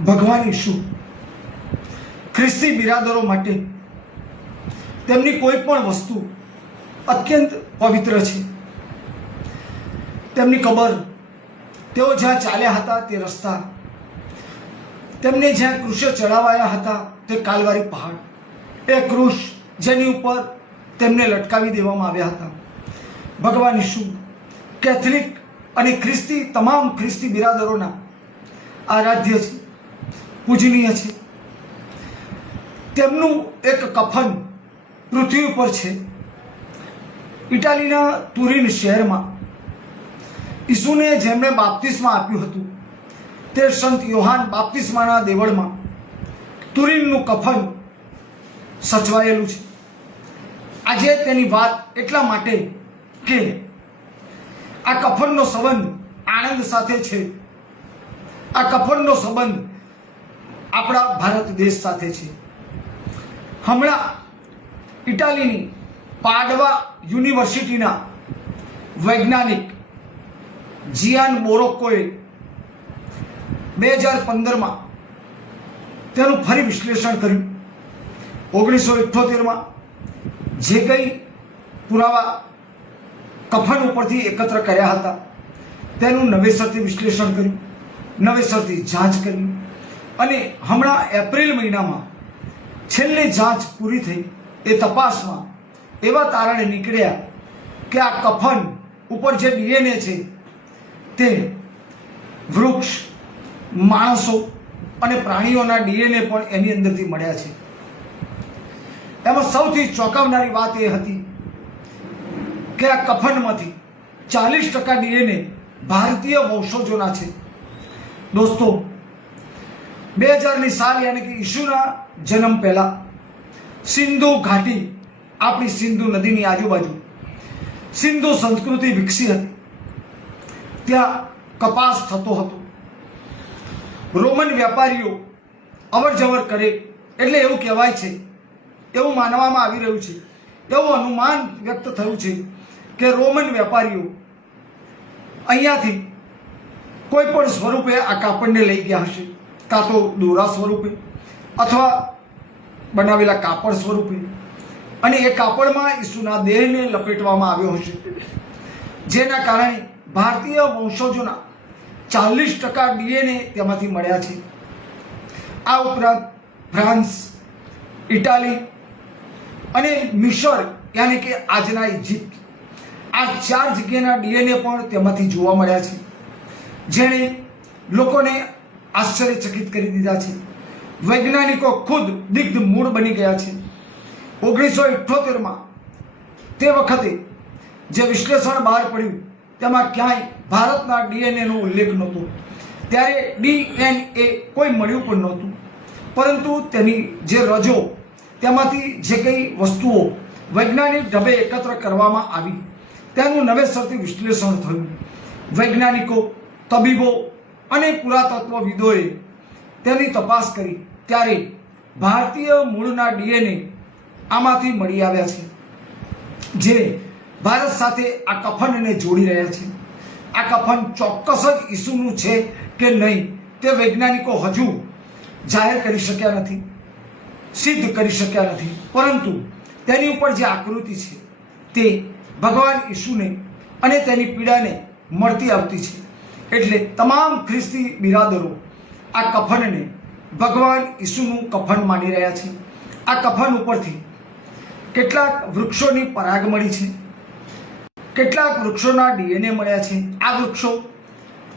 ભગવાન ઈસુ ખ્રિસ્તી બિરાદરો માટે તેમની કોઈ પણ વસ્તુ અત્યંત પવિત્ર છે. તેમની કબર, તેઓ જ્યાં ચાલ્યા હતા તે રસ્તા, તેમને જ્યાં ક્રુશે ચડાવાયા હતા તે કાલવારી પહાડ, એ ક્રુશ જેની ઉપર તેમને લટકાવી દેવામાં આવ્યા હતા. ભગવાન ઈસુ કેથલિક અને ખ્રિસ્તી તમામ ખ્રિસ્તી બિરાદરોના આરાધ્ય છે, પૂજનીય છે. તેમનું એક કફન પૃથ્વી ઉપર છે. ઇટાલીના તુરીન શહેરમાં ઈસુને જેમણે બાપ્તિસ્મા આપ્યું હતું તે સંત યોહાન બાપ્તિસ્માના દેવળમાં તુરીનનું કફન સચવાયેલું છે. આજે તેની વાત એટલા માટે કે આ કફનનો સંબંધ આણંદ સાથે છે. આ કફનનો સંબંધ આપણા ભારત દેશ સાથે છે. હમણાં ઇટાલીની પાડવા યુનિવર્સિટીના વૈજ્ઞાનિક જિયાન બોરોકોએ 2015માં તેનું ફરી વિશ્લેષણ કર્યું. 1978માં જે કંઈ પુરાવા કફન ઉપરથી એકત્ર કર્યા હતા તેનું નવેસરથી વિશ્લેષણ કર્યું, નવેસરથી જાંચ કરી, અને હમણાં એપ્રિલ મહિનામાં છેલ્લી જાંચ પૂરી થઈ. એ તપાસમાં એવા તારણે નીકળ્યા કે આ કફન ઉપર જે ડીએનએ છે તે વૃક્ષ, માણસો અને પ્રાણીઓના ડીએનએ પણ એની અંદરથી મળ્યા છે. એમાં સૌથી ચોંકાવનારી વાત એ હતી કે આ કફનમાંથી 40% ડીએનએ ભારતીય વંશજોના છે. દોસ્તો, 2000ની સાલ યાની કે ઈસુના જન્મ પહેલા સિંધુ ઘાટી, આપણી સિંધુ નદીની આજુબાજુ સિંધુ સંસ્કૃતિ વિકસી હતી. ત્યાં કપાસ થતો હતો. રોમન વ્યાપારીઓ અવર જવર કરે એટલે એવું કહેવાય છે, એવું માનવામાં આવી રહ્યું છે, એવું અનુમાન વ્યક્ત થયું છે કે રોમન વેપારીઓ અહીંયાથી કોઈ પણ સ્વરૂપે આ કાપડને લઈ ગયા હશે, કાં તો દોરા સ્વરૂપે અથવા બનાવેલા કાપડ સ્વરૂપે, અને એ કાપડમાં ઈસુના દેહને લપેટવામાં આવ્યો હશે, જેના કારણે ભારતીય વંશજોના 40% ડીએનએ તેમાંથી મળ્યા છે. આ ઉપરાંત ફ્રાન્સ, ઇટાલી અને મિશર યાની કે આજના ઇજિપ્ત, આ 4 જગ્યાના ડીએનએ પણ તેમાંથી જોવા મળ્યા છે, જેણે લોકોને આશ્ચર્યચકિત કરી દીધા છે. વૈજ્ઞાનિકો ખુદ દિગ્ધ મૂળ બની ગયા છે. 1978માં તે વખતે જે વિશ્લેષણ બહાર પડ્યું તેમાં ક્યાંય ભારતના ડીએનએનો ઉલ્લેખ નહોતો. ત્યારે ડીએનએ કોઈ મળ્યું પણ નહોતું, પરંતુ તેની જે રજો, તેમાંથી જે કંઈ વસ્તુઓ વૈજ્ઞાનિક ઢબે એકત્ર કરવામાં આવી તેનું નવેસરથી વિશ્લેષણ થયું. વૈજ્ઞાનિકો, તબીબો અને પુરાતત્વવિદોએ તેની તપાસ કરી ત્યારે ભારતીય મૂળના ડીએનએ આમાંથી મળી આવ્યા છે, જે ભારત સાથે આ કફનને જોડી રહ્યા છે. આ કફન ચોક્કસ જ ઈસુનું છે કે નહીં તે વૈજ્ઞાનિકો હજુ જાહેર કરી શક્યા નથી, સિદ્ધ કરી શક્યા નથી, પરંતુ તેની ઉપર જે આકૃતિ છે તે ભગવાન ઈસુને અને તેની પીડાને મળતી આવતી છે. એટલે તમામ ખ્રિસ્તી બિરાદરો આ કફનને ભગવાન ઈસુનું કફન માની રહ્યા છે. આ કફન ઉપરથી કેટલાક વૃક્ષોની પરાગ મળી છે, કેટલાક વૃક્ષોના ડીએનએ મળ્યા છે. આ વૃક્ષો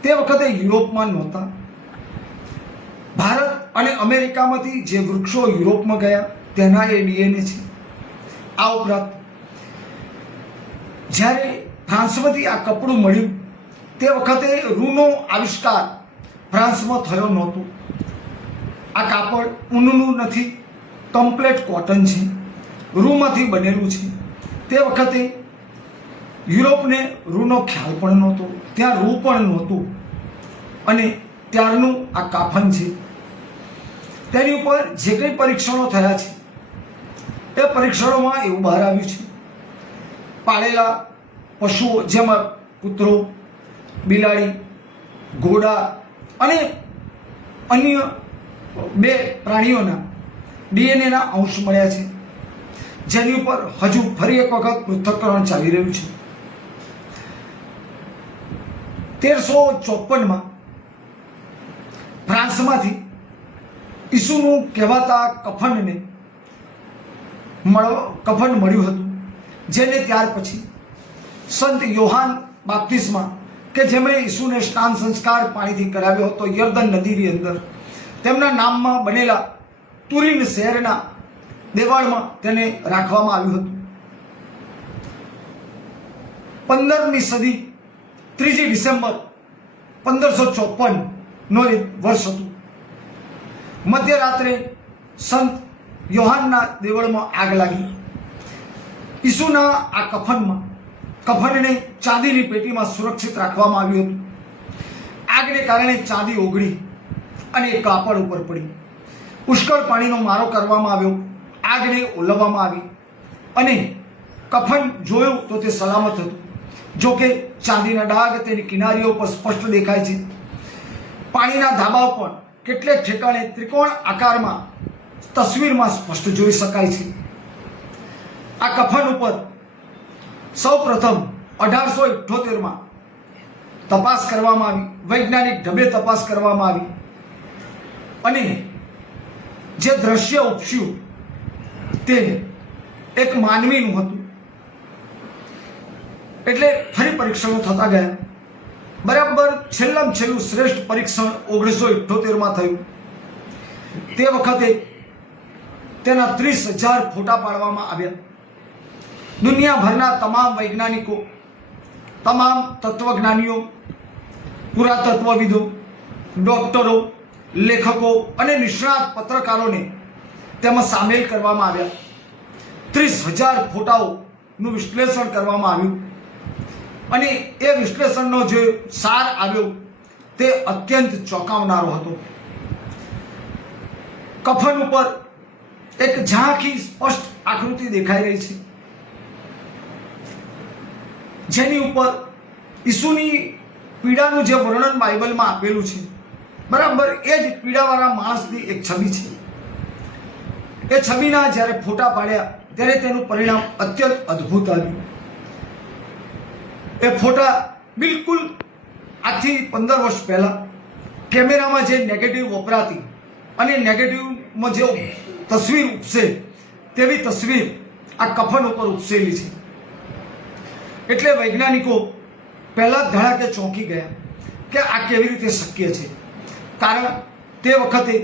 તે વખતે યુરોપમાં નહોતા. ભારત અને અમેરિકામાંથી જે વૃક્ષો યુરોપમાં ગયા તેના એ ડીએનએ છે. આ ઉપરાંત જ્યારે ફ્રાન્સમાંથી આ કપડું મળ્યું તે વખતે રૂનો આવિષ્કાર ફ્રાન્સમાં થયો નહોતો. આ કાપડ ઊનનું નથી, કમ્પ્લેટ કોટન છે, રૂમાંથી બનેલું છે. તે વખતે યુરોપને રૂનો ખ્યાલ પણ નહોતો, ત્યાં રૂ પણ નહોતું, અને ત્યારનું આ કાફન છે. તેની ઉપર જે કંઈ પરીક્ષણો થયા છે એ પરીક્ષણોમાં એવું બહાર આવ્યું છે પાળેલા પશુઓ જેમાં કૂતરો, બિલાડી, ઘોડા અને અન્ય બે પ્રાણીઓના ડીએનએના અંશ મળ્યા છે, જેની ઉપર હજુ ફરી એક વખત પૃથ્થકરણ ચાલી રહ્યું છે. 1354માં ફ્રાન્સમાંથી ઈસુનું કહેવાતા કફન મળ્યું હતું, જેને ત્યાર પછી સંત યોહાન બાપ્તિસ્મા કે જેમણે ઈસુને સ્નાન સંસ્કાર પાણીથી કરાવ્યો હતો યર્દન નદીની અંદર, તેમના નામમાં બનેલા તુરીન શહેરના દેવાળમાં તેને રાખવામાં આવ્યું હતું. 15મી સદી 3 ડિસેમ્બર 1554નો એક વર્ષ હતું. મધ્યરાત્રે સંત યોહાનના દેવળમાં આગ લાગી. ઈસુના આ કફનને ચાંદીની પેટીમાં સુરક્ષિત રાખવામાં આવ્યું હતું. આગને કારણે ચાંદી ઓગળી અને કાપડ ઉપર પડી. પુષ્કળ પાણીનો મારો કરવામાં આવ્યો, આગને ઓલવવામાં આવી અને કફન જોયું તો તે સલામત હતું. જો કે ચાંદીના ડાઘ તેની કિનારીઓ પર સ્પષ્ટ દેખાય છે. પાણીના ધાબા પણ કેટલેક ઠેકાણે ત્રિકોણ આકારમાં તસવીરમાં સ્પષ્ટ જોઈ શકાય છે. આ કફન ઉપર સૌ પ્રથમ 1878માં તપાસ કરવામાં આવી, વૈજ્ઞાનિક ઢબે તપાસ કરવામાં આવી અને જે દ્રશ્ય ઉપસ્યું તે એક માનવીનું હતું. એટલે ફરી પરીક્ષણો થતા ગયા. બરાબર છેલ્લામાં છેલ્લું શ્રેષ્ઠ પરીક્ષણ 1978માં થયું. તે વખતે તેના 30,000 ફોટા પાડવામાં આવ્યા. દુનિયાભરના તમામ વૈજ્ઞાનિકો, તમામ તત્વજ્ઞાનીઓ, પુરાતત્વવિદો, ડોક્ટરો, લેખકો અને નિષ્ણાત પત્રકારોને તેમાં સામેલ કરવામાં આવ્યા. 30,000 ફોટાઓનું વિશ્લેષણ કરવામાં આવ્યું અને એ વિશ્લેષણનો જે સાર આવ્યો તે અત્યંત ચોંકાવનારો હતો. કફન ઉપર એક ઝાંખી સ્પષ્ટ આકૃતિ દેખાઈ રહી છે, જેની ઉપર ઈસુની પીડાનું જે વર્ણન બાઇબલમાં આપેલું છે, બરાબર એ જ પીડાવાળા માણસની એક છબી છે. એ છબીના જ્યારે ફોટા પાડ્યા ત્યારે તેનું પરિણામ અત્યંત અદ્ભુત આવ્યું. એ ફોટા બિલકુલ આજથી 15 વર્ષ પહેલાં કેમેરામાં જે નેગેટિવ વપરાતી અને નેગેટિવમાં જે તસવીર ઉપસે તેવી તસવીર આ કફન ઉપર ઉપસેલી છે. એટલે વૈજ્ઞાનિકો પહેલા જ ધડાકે ચોંકી ગયા કે આ કેવી રીતે શક્ય છે. કારણ તે વખતે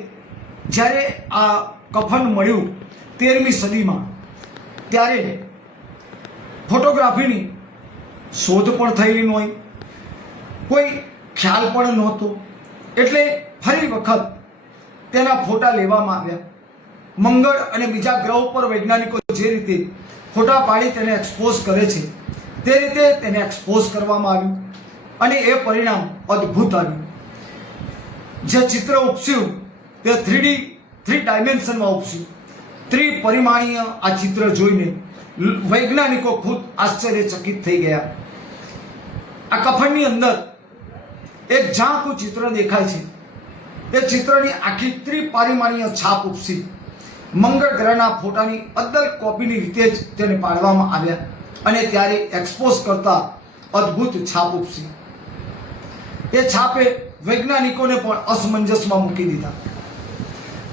જ્યારે આ કફન મળ્યું 13મી સદીમાં, ત્યારે ફોટોગ્રાફીની શોધ પણ થયેલી ન હોય, કોઈ ખ્યાલ પણ નહોતો. એટલે ફરી વખત તેના ફોટા લેવામાં આવ્યા. મંગળ અને બીજા ગ્રહો પર વૈજ્ઞાનિકો જે રીતે ફોટા પાડી તેને એક્સપોઝ કરે છે તે રીતે તેને એક્સપોઝ કરવામાં આવ્યું અને એ પરિણામ અદ્ભુત આવ્યું. જે ચિત્ર ઉપસ્યું તે 3 ડાયમેન્શનમાં ઉપસ્યું. ત્રિપરિમાણીય આ ચિત્ર જોઈને વૈજ્ઞાનિકો ખુદ આશ્ચર્યચકિત થઈ ગયા. આ કફનની અંદર એક ઝાંખું ચિત્ર દેખાય છે. એ ચિત્રની આખી ત્રિપરિમાણીય છાપ ઉપસી. મંગળ ગ્રહના ફોટાની અદ્દલ કોપીની રીતે જ તેને પાડવામાં આવ્યા અને ત્યારે એક્સપોઝ કરતા અદ્ભુત છાપ ઉપસી. એ છાપે વૈજ્ઞાનિકોને પણ અસમંજસમાં મૂકી દીધા.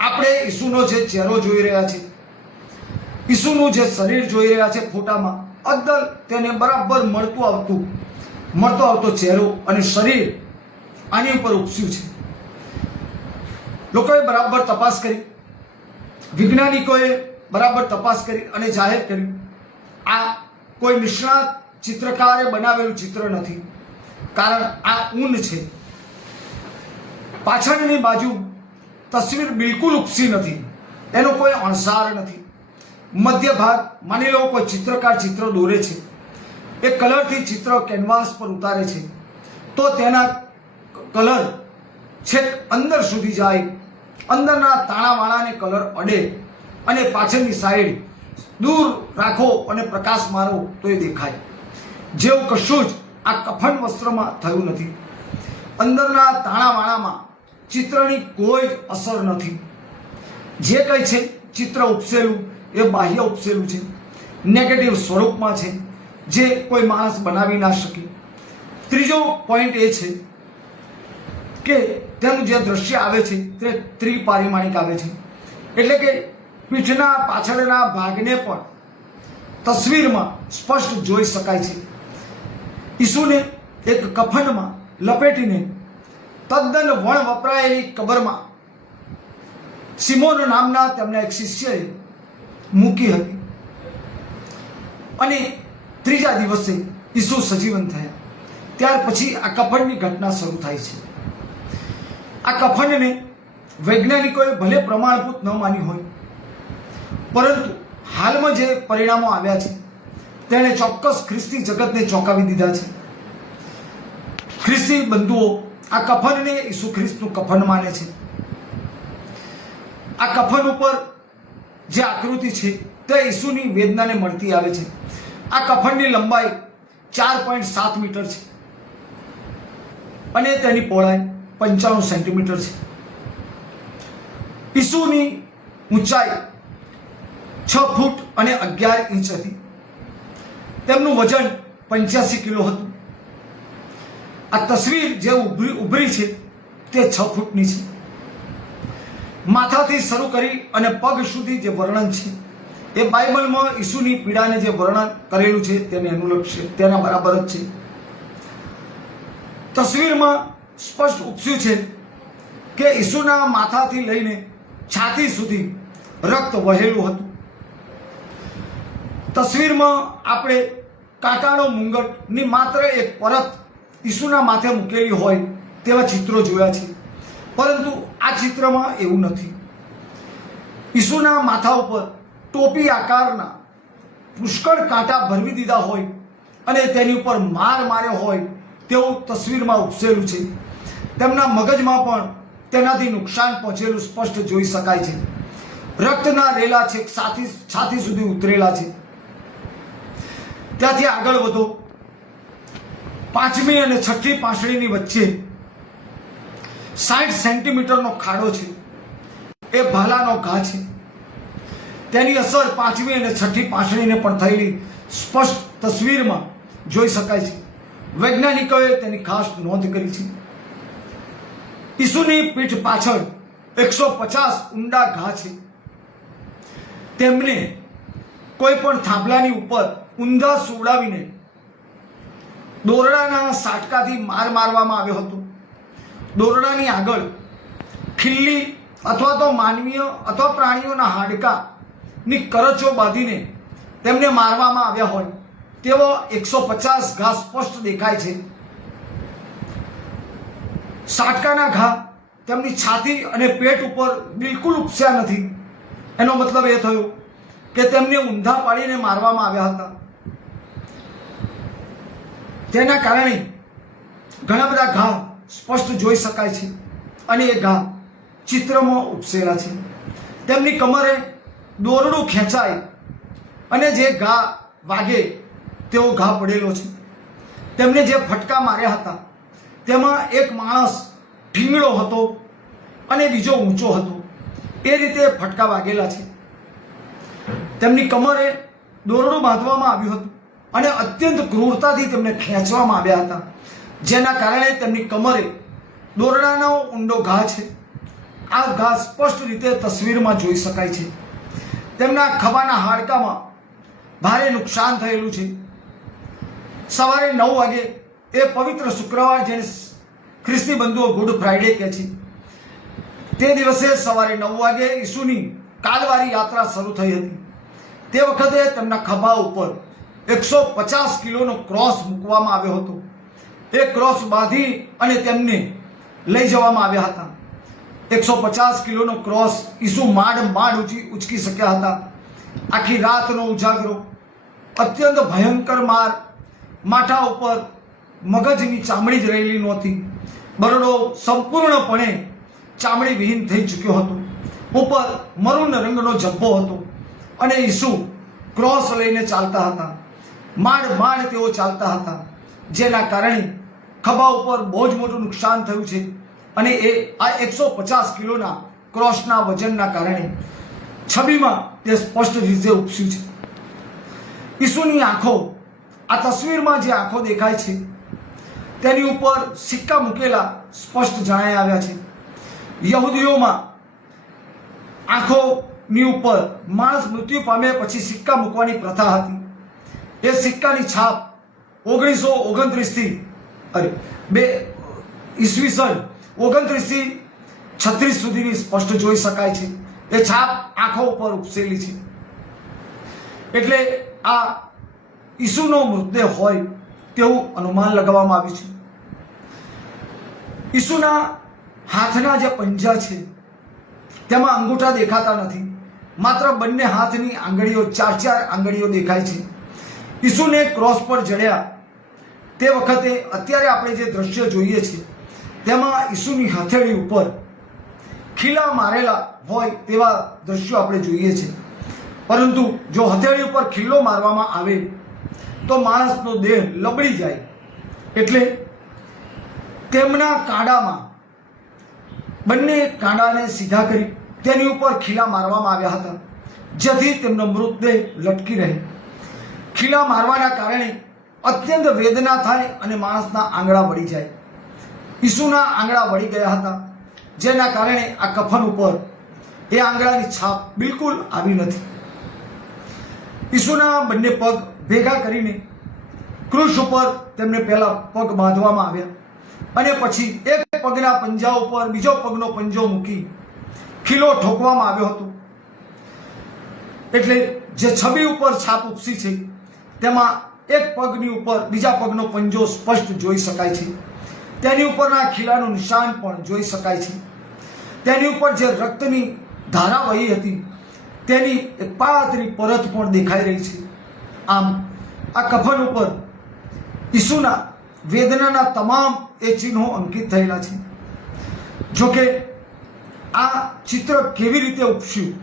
આપણે ઈસુનો જે ચહેરો જોઈ રહ્યા છે, ઈસુનું જે શરીર જોઈ રહ્યા છે ફોટામાં, અદ્દલ તેને બરાબર મળતો આવતો ચહેરો અને શરીર આની ઉપર ઉપસ્યું છે. લોકોએ બરાબર તપાસ કરી, વૈજ્ઞાનિકોએ બરાબર તપાસ કરી અને જાહેર કર્યું આ કોઈ નિષ્ણાત ચિત્રકારે બનાવેલું ચિત્ર નથી. કારણ આ ઊન છે. પાછળની બાજુ તસવીર બિલકુલ ઉપસી નથી, એનો કોઈ અણસાર નથી. મધ્ય ભાગ માની લો કોઈ ચિત્રકાર ચિત્ર દોરે છે, એ કલરથી ચિત્ર કેનવાસ પર ઉતારે છે તો તેના કલર છેક અંદર સુધી જાય, અંદરના તાણાવાણાને કલર અડે અને પાછળની સાઈડ દૂર રાખો અને પ્રકાશ મારો તો એ દેખાય. જેવું કશું જ આ કફન વસ્ત્રમાં થયું નથી. અંદરના તાણાવાણામાં ચિત્રની કોઈ જ અસર નથી. જે કંઈ છે ચિત્ર ઉપસેલું એ બાહ્ય ઉપસેલું છે, નેગેટિવ સ્વરૂપમાં છે, જે કોઈ માણસ બનાવી ના શકે. ત્રીજો પોઈન્ટ એ છે કે તેનું જે દ્રશ્ય આવે છે તે ત્રિપારિમાણિક આવે છે, એટલે કે પીઠના પાછળના ભાગને પણ તસવીરમાં સ્પષ્ટ જોઈ શકાય છે. ઈસુને એક કફનમાં લપેટીને તદ્દન વણ વપરાયેલી કબરમાં સિમોન નામના તેમના એક શિષ્યએ મૂકી હતી અને ત્રીજા દિવસે ઈસુ સજીવન થયા. ત્યાર પછી આ કફનની ઘટના શરૂ થાય છે. આ કફનને વૈજ્ઞાનિકોએ ભલે પ્રમાણભૂત ન માની હોય, પરંતુ હાલમાં જે પરિણામો આવ્યા છે તેણે ચોક્કસ ખ્રિસ્તી જગતને ચોંકાવી દીધા છે. ખ્રિસ્તી બંધુઓ આ કફનને ઈસુ ખ્રિસ્તનું કફન માને છે. આ કફન ઉપર જે આકૃતિ છે તે ઈસુની વેદનાને મળતી આવે છે. આ કફનની લંબાઈ 4.7 મીટર છે અને તેની પહોળાઈ 95 સેન્ટીમીટર છે. ઈસુની ઊંચાઈ 6 ફૂટ અને 11 ઇંચ હતી. તેમનું વજન 85 કિલો હતું. આ તસવીર જે ઉભરી છે તે 6 ફૂટની છે. માથાથી શરૂ કરી અને પગ સુધી જે વર્ણન છે એ બાઇબલમાં ઈસુની પીડાને જે વર્ણન કરેલું છે તેને અનુલક્ષે તેના બરાબર જ છે. તસવીરમાં સ્પષ્ટ ઉપસ્યું છે કે ઈસુના માથાથી લઈને છાતી સુધી રક્ત વહેલું હતું. તસવીરમાં આપણે કાંટાળો મુંગટની માત્ર એક પરત ઈસુના માથે મૂકેલી હોય તેવા ચિત્રો જોયા છે, પરંતુ આ ચિત્રમાં એવું નથી. ઈસુના માથા ઉપર ટોપી આકારના પુષ્કળ કાંટા ભરવી દીધા હોય અને તેની ઉપર માર માર્યો હોય તેવું તસવીરમાં ઉપસેલું છે. તેમના મગજમાં પણ તેનાથી નુકસાન પહોંચેલું સ્પષ્ટ જોઈ શકાય છે. રક્તના રેલા છેક છાતી સુધી ઉતરેલા છે. ત્યાંથી આગળ વધો. 5મી અને 6ઠી પાંસળીની વચ્ચે 60 સેન્ટીમીટરનો ખાડો છે. એ ભાલાનો ઘા છે. તેની અસર 5મી અને 6ઠી પાંસળીને પણ થયેલી સ્પષ્ટ તસવીરમાં જોઈ શકાય છે. વૈજ્ઞાનિકોએ તેની ખાસ નોંધ કરી છે. ઈસુની પીઠ પાછળ 150 ઊંડા ઘા છે. તેમને કોઈ પણ થાંભલાની ઉપર ઊંધા સુવડાવીને દોરડાના સાટકાથી માર મારવામાં આવ્યો હતો. દોરડાની આગળ ખીલ્લી અથવા તો માનવીય અથવા પ્રાણીઓના હાડકાની કરચો બાંધીને તેમને મારવામાં આવ્યા હોય તેવો 150 ઘા સ્પષ્ટ દેખાય છે. સાટકાના ઘા તેમની છાતી અને પેટ ઉપર બિલકુલ ઉપસ્યા નથી. એનો મતલબ એ થયો કે તેમને ઊંધા પાડીને મારવામાં આવ્યા હતા. તેના કારણે ઘણા બધા ઘા સ્પષ્ટ જોઈ શકાય છે અને એ ઘા ચિત્રમાં ઉપસેલા છે. તેમની કમરે દોરડું ખેંચાય અને જે ઘા વાગે તેવો ઘા પડેલો છે. તેમને જે ફટકા માર્યા હતા તેમાં એક માણસ ઠીંગળો હતો અને બીજો ઊંચો હતો. એ રીતે ફટકા વાગેલા છે. તેમની કમરે દોરડું બાંધવામાં આવ્યું હતું અને અત્યંત ક્રૂરતાથી તેમને ખેંચવામાં આવ્યા હતા, જેના કારણે તેમની કમરે દોરડાનો ઊંડો ઘા છે. આ ઘા સ્પષ્ટ રીતે તસવીરમાં જોઈ શકાય છે. તેમના ખભાના હાડકામાં ભારે નુકસાન થયેલું છે. સવારે 9 વાગે એ પવિત્ર શુક્રવાર, જેને ખ્રિસ્તી બંધુઓ ગુડ ફ્રાઈડે કહે છે, તે દિવસે સવારે 9 વાગે ઈસુની કાલવારી યાત્રા શરૂ થઈ હતી. તે વખતે તેમના ખભા ઉપર 150 કિલોનો ક્રોસ મૂકવામાં આવ્યો હતો. એ ક્રોસ બાંધી અને તેમને લઈ જવામાં આવ્યા હતા. 150 કિલોનો ક્રોસ ઈસુ માંડ ઉચકી શક્યા હતા. આખી રાતનો ઉજાગરો, અત્યંત ભયંકર માર, માથા ઉપર મગજની ચામડી જ રહેલી નહોતી. બરડો સંપૂર્ણપણે ચામડી વિહીન થઈ ચૂક્યો હતો. ઉપર મરૂન રંગનો જબ્બો હતો અને ઈસુ ક્રોસ લઈને ચાલતા હતા. માંડ તેઓ ચાલતા હતા, જેના કારણે ખભા ઉપર બહુ જ મોટું નુકસાન થયું છે અને એ આ 150 કિલોના ક્રોસના વજનના કારણે છબીમાં તે સ્પષ્ટ રીતે ઉપસ્યું છે. ઈસુની આંખો, આ તસવીરમાં જે આંખો દેખાય છે તેની ઉપર સિક્કા મૂકેલા સ્પષ્ટ જણાઈ આવ્યા છે. યહૂદીઓમાં આંખોની ઉપર માણસ મૃત્યુ પામે પછી સિક્કા મૂકવાની પ્રથા હતી. એ સિક્કાની છાપ 1929 થી 36 સુધીની સ્પષ્ટ જોઈ શકાય છે. એ છાપ આંખો ઉપર ઉપસેલી છે. એટલે આ ઈસુનો મૃતદેહ હોય તેવું અનુમાન લગાવવામાં આવ્યું છે. ઈસુના હાથના જે પંજા છે તેમાં અંગૂઠા દેખાતા નથી, માત્ર બંને હાથની આંગળીઓ, ચાર આંગળીઓ દેખાય છે. ઈસુને ક્રોસ પર જડ્યા તે વખતે અત્યારે આપણે જે દ્રશ્ય જોઈએ છીએ તેમાં ઈસુની હથેળી ઉપર ખીલા મારેલા હોય તેવા દ્રશ્યો આપણે જોઈએ છીએ. પરંતુ જો હથેળી ઉપર ખીલ્લો મારવામાં આવે તો માણસનો દેહ લબડી જાય. એટલે તેમના કાંડામાં બંને કાંડાને સીધા કરી તેની ઉપર ખીલા મારવામાં આવ્યા હતા, જેથી તેમનો મૃતદેહ લટકી રહે. ખીલા મારવાના કારણે અત્યંત વેદના થાય અને માણસના આંગળા વળી જાય. ઈસુના આંગળા વળી ગયા હતા, જેના કારણે આ કફન ઉપર એ આંગળાની છાપ બિલકુલ આવી નથી. ઈસુના બંને પગ ભેગા કરીને ક્રૂસ ઉપર તેમને પહેલા પગ બાંધવામાં આવ્યા અને પછી એક પગના પંજા ઉપર બીજો પગનો પંજો મૂકી ખીલો ઠોકવામાં આવ્યો હતો. એટલે જે છબી ઉપર છાપ ઉપસી છે તેમાં એક પગની ઉપર બીજા પગનો પંજો સ્પષ્ટ જોઈ શકાય છે. તેની ઉપરના ખીલાનું નિશાન પણ જોઈ શકાય છે. તેની ઉપર જે રક્તની ધારા વહી હતી તેની એક પાતળી પરત પણ દેખાઈ રહી છે. આમ આ કફન ઉપર ઈસુના વેદનાના તમામ એ ચિહ્નો અંકિત થયેલા છે. જોકે આ ચિત્ર કેવી રીતે ઉપસ્યું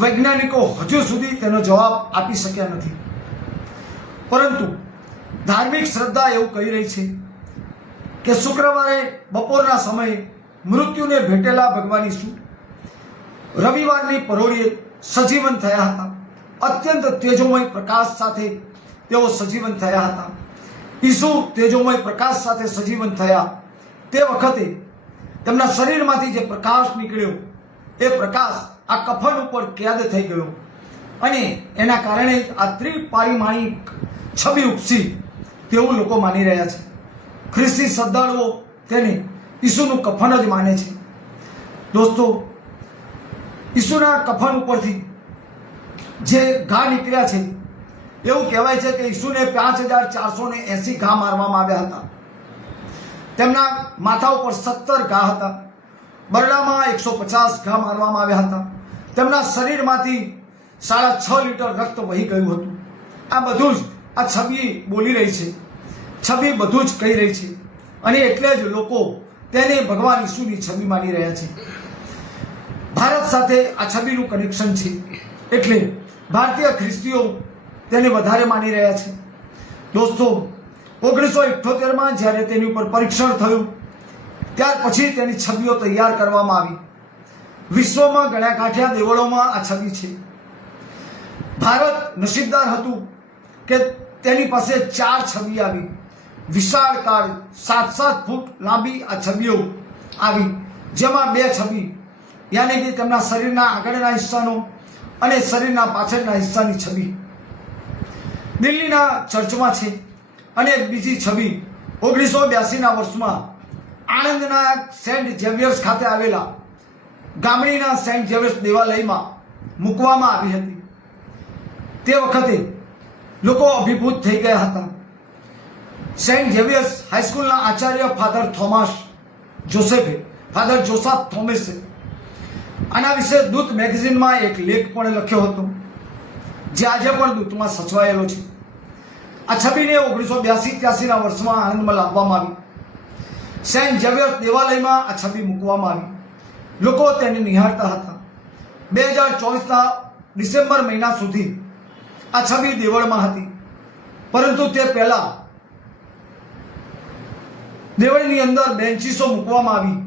વૈજ્ઞાનિકો હજુ સુધી તેનો જવાબ આપી શક્યા નથી. પરંતુ ધાર્મિક શ્રદ્ધા એવું કહી રહી છે કે શુક્રવારે બપોરના સમયે મૃત્યુને ભેટેલા ભગવાન ઈસુ રવિવારની પરોળીએ સજીવન થયા હતા. અત્યંત તેજોમય પ્રકાશ સાથે તેઓ સજીવન થયા હતા. ઈસુ તેજોમય પ્રકાશ સાથે સજીવન થયા તે વખતે તેમના શરીરમાંથી જે પ્રકાશ નીકળ્યો એ પ્રકાશ આ કફન ઉપર કેદ થઈ ગયો અને એના કારણે આ ત્રિપારિમાણિક છબી ઉપસી તેવું લોકો માની રહ્યા છે. ખ્રિસ્તી શ્રદ્ધાળુઓ તેને ઈસુનું કફન જ માને છે. દોસ્તો, ઈસુના કફન ઉપરથી જે ઘા નીકળ્યા છે એવું કહેવાય છે કે ઈસુને 5480 ઘા મારવામાં આવ્યા હતા. તેમના માથા ઉપર 17 ઘા હતા. બરડામાં 150 ઘા મારવામાં આવ્યા હતા. તેમના શરીરમાંથી 6.5 લીટર રક્ત વહી ગયું હતું. આ બધું જ આ છબી બોલી રહી છે. છબી બધું જ કહી રહી છે અને એટલે જ લોકો તેને ભગવાન ઈસુની છબી માની રહ્યા છે. ભારત સાથે આ છબીનું કનેક્શન છે એટલે ભારતીય ખ્રિસ્તીઓ તેને વધારે માની રહ્યા છે. દોસ્તો, 1978માં જ્યારે તેની ઉપર પરીક્ષણ થયું ત્યાર પછી તેની છબીઓ તૈયાર કરવામાં આવી. વિશ્વમાં ગણ્યા ગાંઠ્યા દેવળોમાં આ છબી છે. ભારત નસીબદાર હતું કે તેની પાસે 4 છબી આવી. વિશાળકાય 7-7 ફૂટ લાંબી આ છબીઓ આવી, જેમાં 2 છબી યાની કે તેમના શરીરના આગળના હિસ્સાનો અને શરીરના પાછળના હિસ્સાની છબી દિલ્હીના ચર્ચમાં છે. અને બીજી છબી 1982ના વર્ષમાં આણંદના સેન્ટ ઝેવિયર્સ ખાતે આવેલા ગામડીના સેન્ટ ઝેવિયર્સ દેવાલયમાં મૂકવામાં આવી હતી. તે વખતે લોકો અભિભૂત થઈ ગયા હતા. Saint Xavier's હાઈસ્કૂલના Acharya father Joseph થોમસે આના વિશે દૂત મેગેઝિનમાં એક લેખ પણ લખ્યો હતો, જે આજે પણ દૂતમાં સચવાયેલો છે. આ છબીને 1982-83ના વર્ષમાં આણંદમાં લાવવામાં આવી. સેન્ટ ઝેવિયર્સ દેવાલયમાં આ છબી મૂકવામાં આવી. લોકો તેને નિહાળતા હતા. 2024ના ડિસેમ્બર મહિના સુધી આ છબી દેવળમાં હતી. પરંતુ તે પહેલા દેવળની અંદર બેન્ચીસો મૂકવામાં આવી